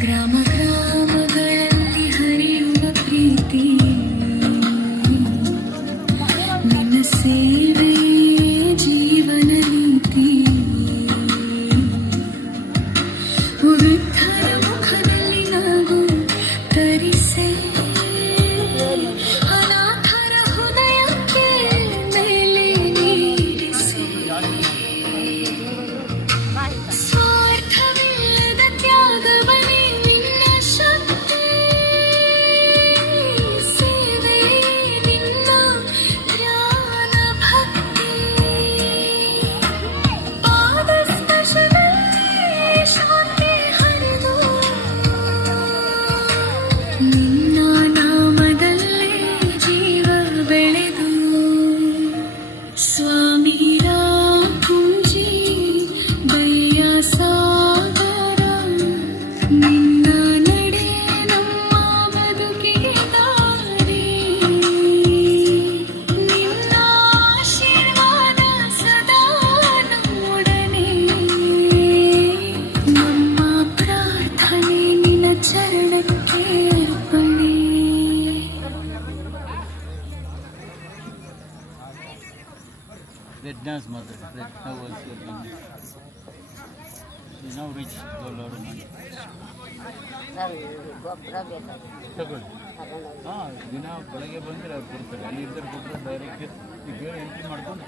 ಗ್ರಾಮ ಗ್ರಾಮಗಳಲ್ಲಿ ಹರಿಯುವ ಪ್ರೀತಿ ನಿನ್ನ ಸೇವೆ ಜೀವನ ನೀತಿ ವೃದ್ಧರ ಮುಖದಲ್ಲಿ ನಾವು ತರಿಸೆ ಅನಾಥರ ಹೃದಯಕ್ಕೆ ಮೇಲೆ ನೀಡಿಸೆ ಸ್ವಾರ್ಥವಿಲ್ಲದ ತ್ಯಾಗವನ್ನೇ That dance mother, that now was she now reach a lot of money. ತಗೊಳ್ಳಿ ಹಾಂ ದಿನ ಬೆಳಗ್ಗೆ ಬಂದರೆ ಅವ್ರು ಕೊಡ್ತಾರೆ ಅಲ್ಲಿ ಇದ್ದರೆ ಕೊಟ್ಟರೆ ಡೈರೆಕ್ಟ್ ಈಗ ಎಂಟ್ರಿ ಮಾಡ್ಕೊಂಡು